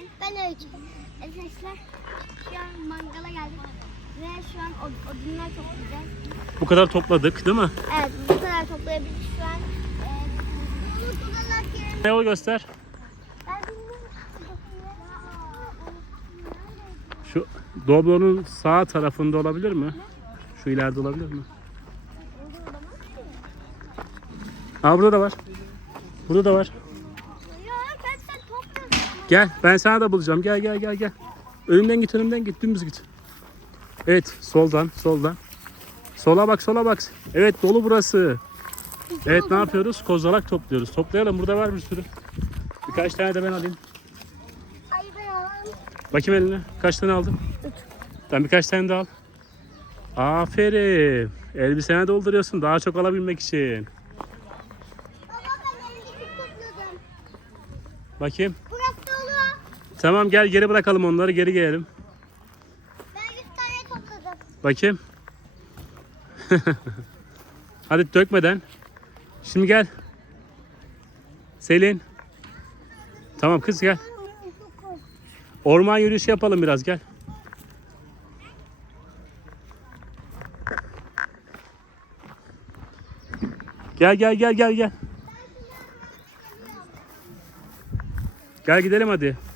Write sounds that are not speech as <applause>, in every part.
Selin. Ben Öykü. Arkadaşlar şu an mangala geldik. Ve şu an od- odunlar toplayacağız. Bu kadar topladık değil mi? Evet bu kadar toplayabildik şu an. E, yerine... Ne yol göster. Şu Doblo'nun sağ tarafında olabilir mi? Şu ileride olabilir mi? Aa burada da var. Burada da var. Ya ben sen topla. Gel ben sana da bulacağım. Gel gel gel gel. Önümden git önümden git dümdüz git. Evet soldan soldan. Sola bak sola bak. Evet dolu burası. Evet ne yapıyoruz? Kozalak topluyoruz. Toplayalım burada var bir sürü. Birkaç tane de ben alayım. Ay ben alayım. Bakayım eline. Kaç tane aldın? Ben birkaç tane de al. Aferin. Elbisene dolduruyorsun daha çok alabilmek için. Baba ben elini topladım. Bakayım. Tamam gel geri bırakalım onları geri gelelim. Ben 100 tane topladım. Bakayım. <laughs> Hadi dökmeden. Şimdi gel. Selin. Tamam kız gel. Orman yürüyüşü yapalım biraz gel. Gel gel gel gel gel. Gel gidelim hadi.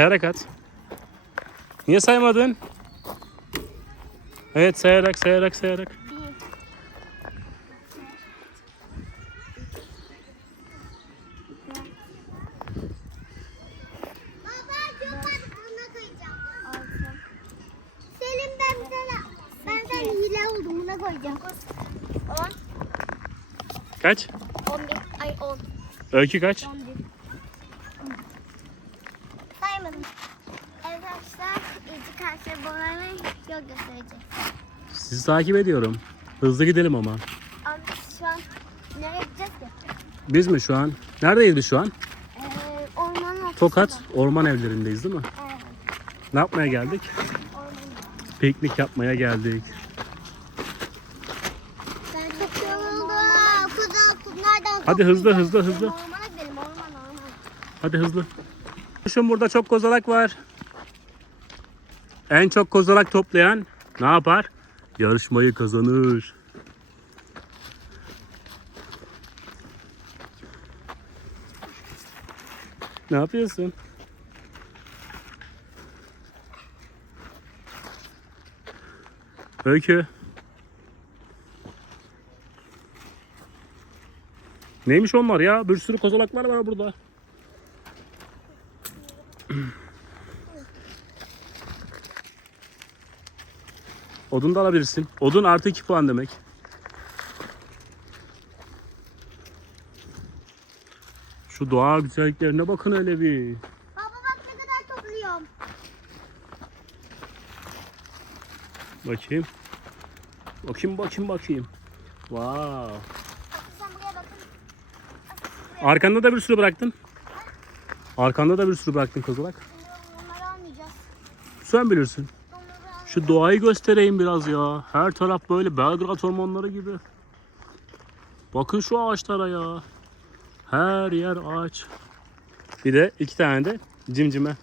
Sayarak at. Niye saymadın? Evet sayarak sayarak sayarak. Koyacağım. Altı. Selim ben sana ben sana hile oldum buna koyacağım. 10 Kaç? 11 ay 10 Öykü kaç? 11 Saymadım. Evet arkadaşlar iyice karşı boğalarla yol göstereceğiz. Sizi takip ediyorum. Hızlı gidelim ama. Ama biz şu an nereye gideceğiz ki? Biz mi şu an? Neredeyiz biz şu an? Ee, ormanın ortasında. Tokat orman evlerindeyiz değil mi? Evet, Ne yapmaya geldik? ormanın. Piknik yapmaya geldik. Ben çok yoruldum. Kuzu nereden Hadi hızlı, hızlı, hızlı. Ormana gidelim orman orman. Hadi hızlı. Şu burada çok kozalak var. En çok kozalak toplayan ne yapar? Yarışmayı kazanır. Ne yapıyorsun? Öykü. Neymiş onlar ya? Bir sürü kozalaklar var burada. <clears throat> Odun da alabilirsin. Odun artı 2 puan demek. Şu doğa güzelliklerine bakın hele bir. Baba bak ne kadar topluyorum. Bakayım. Bakayım bakayım bakayım. Wow. Bakın sen buraya bakın. Arkanda da bir sürü bıraktın. Arkanda da bir sürü bıraktın kozalak. Almayacağız. Sen bilirsin. Şu doğayı göstereyim biraz ya. Her taraf böyle Belgrad ormanları gibi. Bakın şu ağaçlara ya. Her yer ağaç. Bir de iki tane de cimcime.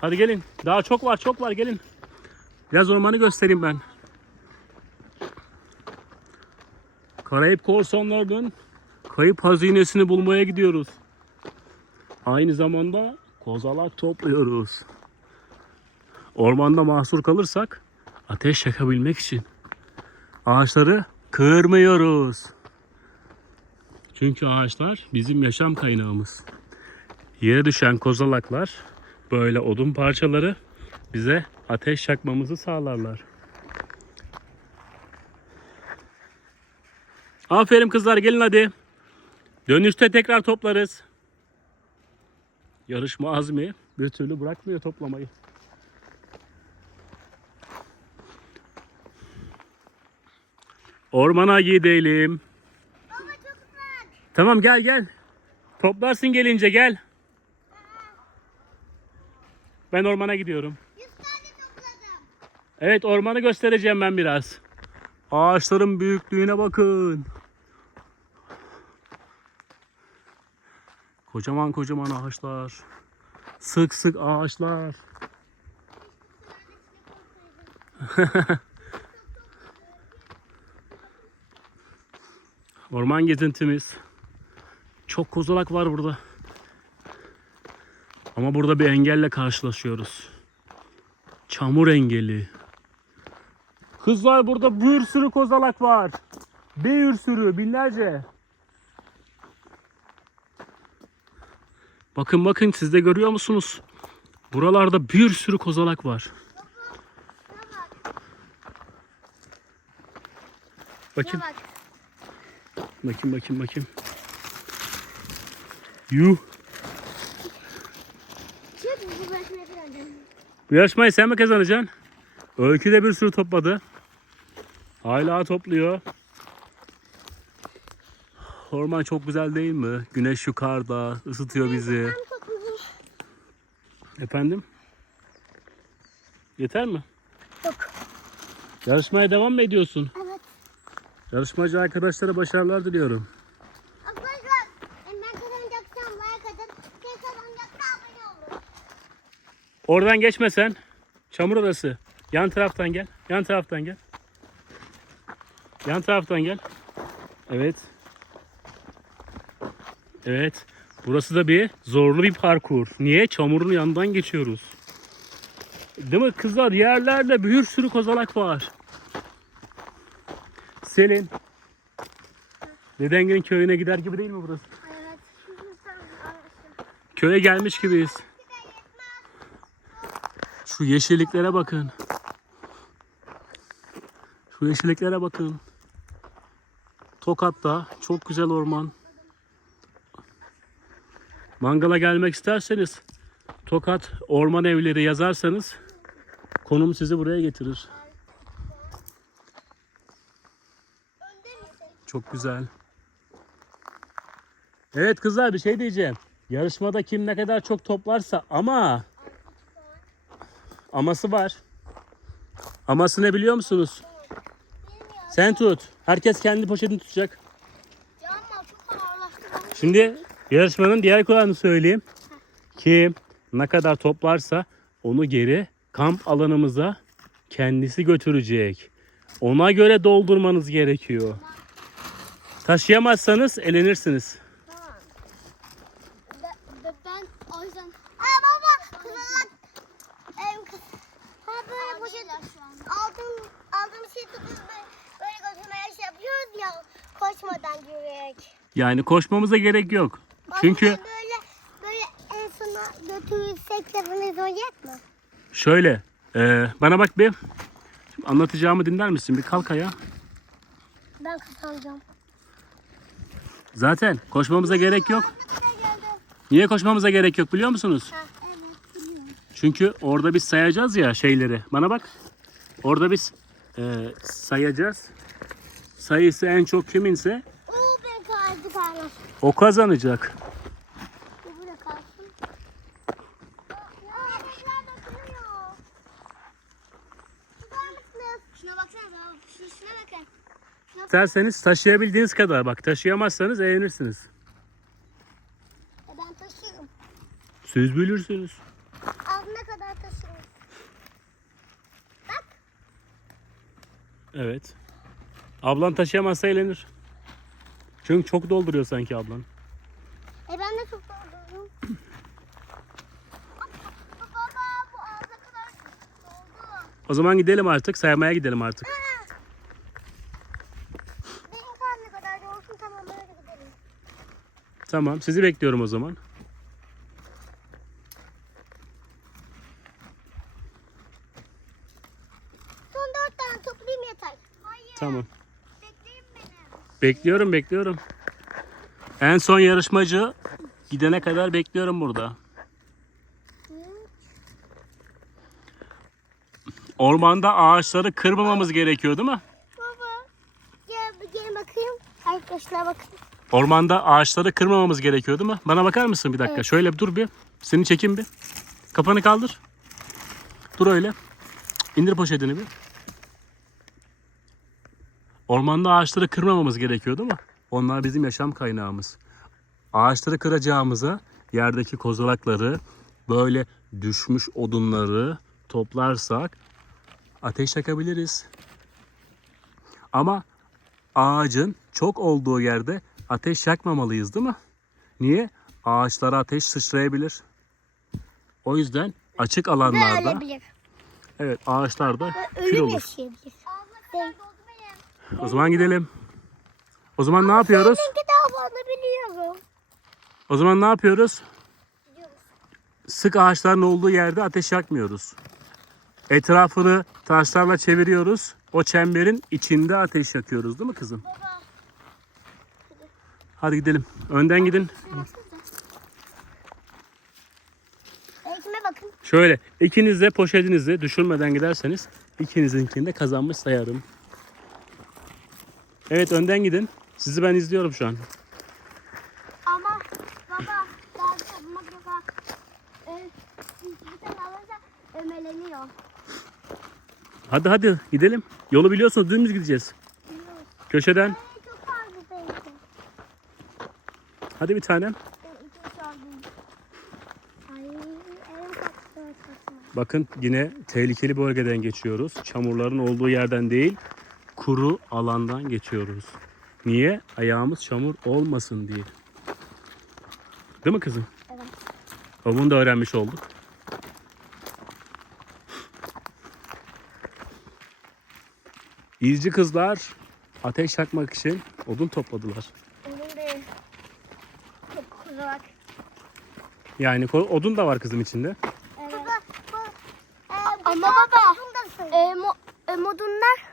Hadi gelin. Daha çok var çok var gelin. Biraz ormanı göstereyim ben. Karayip korsanlarının kayıp hazinesini bulmaya gidiyoruz. Aynı zamanda kozalak topluyoruz. Ormanda mahsur kalırsak ateş yakabilmek için ağaçları kırmıyoruz. Çünkü ağaçlar bizim yaşam kaynağımız. Yere düşen kozalaklar böyle odun parçaları bize ateş yakmamızı sağlarlar. Aferin kızlar gelin hadi. Dönüşte tekrar toplarız. Yarışma azmi bir türlü bırakmıyor toplamayı. Ormana gidelim. Baba çok uzak. Tamam gel gel. Toplarsın gelince gel. Ben ormana gidiyorum. 100 tane topladım. Evet ormanı göstereceğim ben biraz. Ağaçların büyüklüğüne bakın. Kocaman kocaman ağaçlar. Sık sık ağaçlar. <laughs> Orman gezintimiz. Çok kozalak var burada. Ama burada bir engelle karşılaşıyoruz. Çamur engeli. Kızlar burada bir sürü kozalak var. Bir sürü binlerce. Bakın bakın siz de görüyor musunuz? Buralarda bir sürü kozalak var. Bakın bak. bakayım bakayım bakayım. Yuh. Kırıldım. Bu yarışmayı sen mi kazanacaksın? Öykü de bir sürü topladı. Hala topluyor. Orman çok güzel değil mi? Güneş yukarıda, ısıtıyor bizi. Efendim? Yeter mi? Yok. Yarışmaya devam mı ediyorsun? Evet. Yarışmacı arkadaşlara başarılar diliyorum. Arkadaşlar ben kazanacaksam like atın. Kim kazanacaksa abone olun. Oradan geçme sen. Çamur orası. Yan taraftan gel. Yan taraftan gel. Yan taraftan gel. Evet. Evet. Burası da bir zorlu bir parkur. Niye? Çamurun yanından geçiyoruz. Değil mi kızlar? Yerlerde bir sürü kozalak var. Selin. Dedengil'in köyüne gider gibi değil mi burası? Köye gelmiş gibiyiz. Şu yeşilliklere bakın. Şu yeşilliklere bakın. Tokat'ta çok güzel orman. Mangala gelmek isterseniz Tokat Orman Evleri yazarsanız konum sizi buraya getirir. Çok güzel. Evet kızlar bir şey diyeceğim. Yarışmada kim ne kadar çok toplarsa ama aması var. Aması ne biliyor musunuz? Sen tut. Herkes kendi poşetini tutacak. Şimdi yarışmanın diğer kuralını söyleyeyim. Kim ne kadar toplarsa onu geri kamp alanımıza kendisi götürecek. Ona göre doldurmanız gerekiyor. Taşıyamazsanız elenirsiniz. Tamam. Ben, ben o yüzden... Aa baba kızılak. Ha böyle poşet. Aldığım, aldığım şey tutup böyle, böyle götürmeye şey yapıyoruz ya. Koşmadan yürüyerek. Yani koşmamıza gerek yok. Çünkü Bazen böyle böyle en sona götürürsek bunu olacak mı? şöyle e, bana bak bir Şimdi anlatacağımı dinler misin? Bir kalk ayağa. Ben kazanacağım. Zaten koşmamıza gerek yok. Niye koşmamıza gerek yok biliyor musunuz? Evet biliyorum. Çünkü orada biz sayacağız ya şeyleri. Bana bak. Orada biz e, sayacağız. Sayısı en çok kiminse Oo ben o kazanacak. İsterseniz taşıyabildiğiniz kadar bak. Taşıyamazsanız eğlenirsiniz. E, ben taşırım. Siz bilirsiniz. Ağzına kadar taşırım. Bak. Evet. Ablan taşıyamazsa eğlenir. Çünkü çok dolduruyor sanki ablan. E ben de çok doldurdum. Baba bu ağza kadar doldu. O zaman gidelim artık. Saymaya gidelim artık. Tamam böyle gidelim. Tamam. Sizi bekliyorum o zaman. Son dört tane toplayayım yeter. Hayır. Tamam. Bekleyin beni. Bekliyorum, bekliyorum. En son yarışmacı gidene kadar bekliyorum burada. Ormanda ağaçları kırmamamız gerekiyor değil mi? Arkadaşlar bakın. Ormanda ağaçları kırmamamız gerekiyor değil mi? Bana bakar mısın bir dakika? Şöyle bir dur bir. Seni çekeyim bir. Kafanı kaldır. Dur öyle. İndir poşetini bir. Ormanda ağaçları kırmamamız gerekiyor değil mi? Onlar bizim yaşam kaynağımız. Ağaçları kıracağımıza yerdeki kozalakları, böyle düşmüş odunları toplarsak ateş yakabiliriz. Ama ağacın çok olduğu yerde ateş yakmamalıyız değil mi? Niye? Ağaçlara ateş sıçrayabilir. O yüzden açık alanlarda evet ağaçlarda kül olur. O zaman gidelim. O zaman ne yapıyoruz? O zaman ne yapıyoruz? Sık ağaçların olduğu yerde ateş yakmıyoruz. Etrafını taşlarla çeviriyoruz. O çemberin içinde ateş yakıyoruz değil mi kızım? Baba. Hadi gidelim. Önden gidin. Ekme bakın. Şöyle ikiniz de poşetinizi düşürmeden giderseniz ikinizinkini de kazanmış sayarım. Evet önden gidin. Sizi ben izliyorum şu an. Ama baba daha bir yok ha. Ee, bir tane alınca ömeleniyor. Hadi hadi gidelim. Yolu biliyorsunuz dümdüz gideceğiz. Köşeden. Hadi bir tanem. Bakın yine tehlikeli bölgeden geçiyoruz. Çamurların olduğu yerden değil, kuru alandan geçiyoruz. Niye? Ayağımız çamur olmasın diye. Değil mi kızım? Evet. Bunu da öğrenmiş olduk. İzci kızlar ateş yakmak için odun topladılar. Değil. Kuzak. Yani odun da var kızım içinde. Evet. Ama baba e, mo, e, modunlar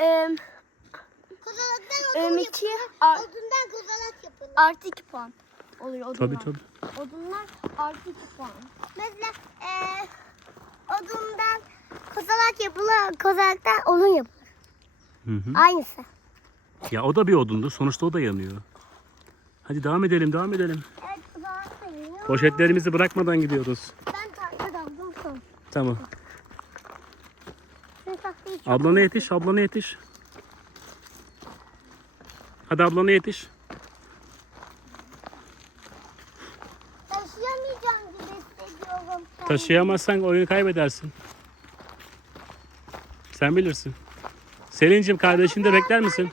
e, Kozalaktan e, odun iki, yapılır. Odundan kozalak yapılır. artı iki puan oluyor odunlar. Tabii tabii. Odunlar artı iki puan. Mesela eee odundan kozalak yapılır. Kozalaktan odun yapılır. Hı hı. Aynısı. Ya o da bir odundu. Sonuçta o da yanıyor. Hadi devam edelim, devam edelim. Evet kozalak sayılıyor. Poşetlerimizi bırakmadan gidiyoruz. Ben tahtadan buldum. Tamam. Sen tahtayı çok Ablana yetiş, ablana yetiş. Hadi ablana yetiş. taşıyamayacağım gibi hissediyorum. Taşıyamazsan oyunu kaybedersin. Sen bilirsin. Selin'cim kardeşini de bekler misin?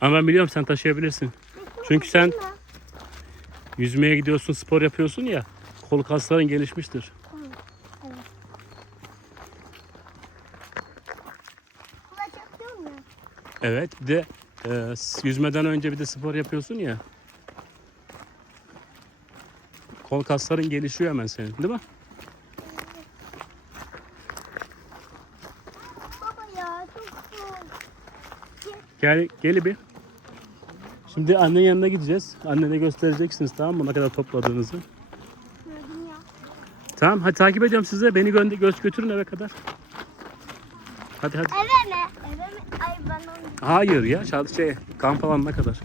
Ama ben biliyorum sen taşıyabilirsin. Çünkü sen yüzmeye gidiyorsun, spor yapıyorsun ya. Kol kasların gelişmiştir. Evet, bir de e, yüzmeden önce bir de spor yapıyorsun ya. Kol kasların gelişiyor hemen senin, değil mi? Baba ya çok soğuk. Gel, gel bir. Şimdi annenin yanına gideceğiz. Annene göstereceksiniz tamam mı ne kadar topladığınızı. Tamam hadi takip ediyorum size. Beni gönder göz götürün eve kadar. Hadi hadi. Eve mi? Eve mi? Ay ben onu Hayır ya şa- şey kamp alanına kadar.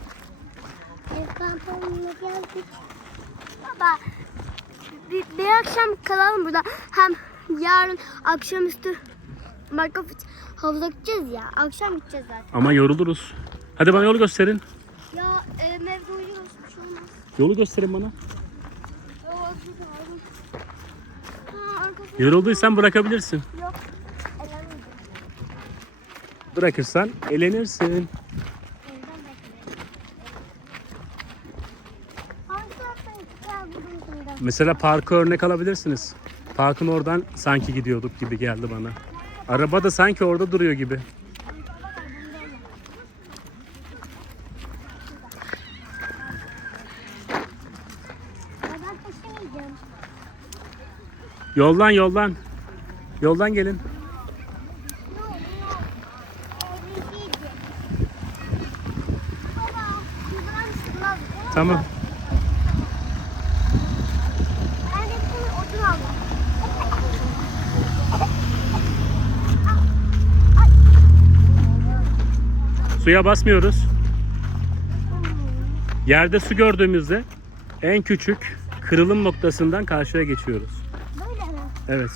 ev kampanyasına geldik. Baba bir, bir akşam kalalım burada. Hem yarın akşamüstü Markofit havuza gideceğiz ya. Akşam gideceğiz zaten. Ama yoruluruz. Hadi bana yolu gösterin. Ya e, evde uyuyoruz. Bir şey olmaz. Yolu gösterin bana. Ha, Yorulduysan bırakabilirsin. yok. Elenmeyeceğim. Bırakırsan elenirsin. Evden bekleyelim. Hangi taraftan çıkar bu durumda? Mesela parkı örnek alabilirsiniz. Parkın oradan sanki gidiyorduk gibi geldi bana. Araba da sanki orada duruyor gibi. Yoldan yoldan. Yoldan gelin. Tamam. Ben de bir odun aldım. Ay, Suya basmıyoruz. Yerde su gördüğümüzde en küçük kırılım noktasından karşıya geçiyoruz. Böyle mi? Evet.